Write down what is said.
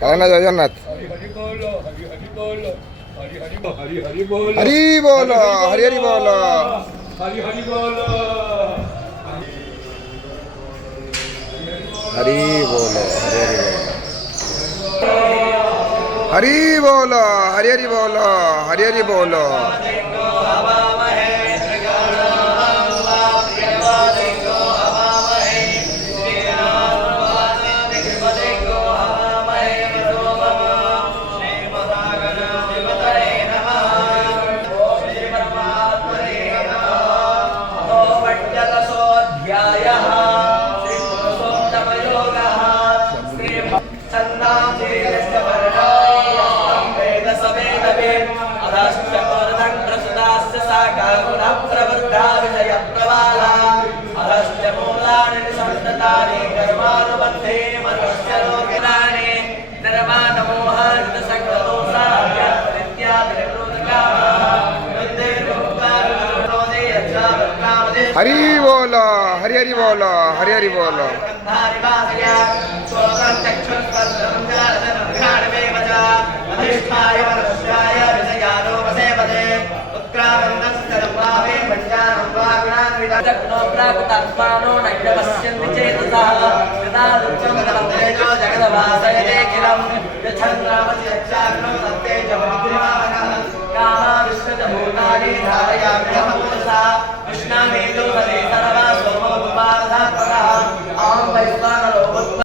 কালানা জগন্নাথ হরি বল হরি হরি বল হরি বল হরি বল হরি হরি বল হরি হরি বল हरि बोल हरि हरि बोल हरि हरि बोल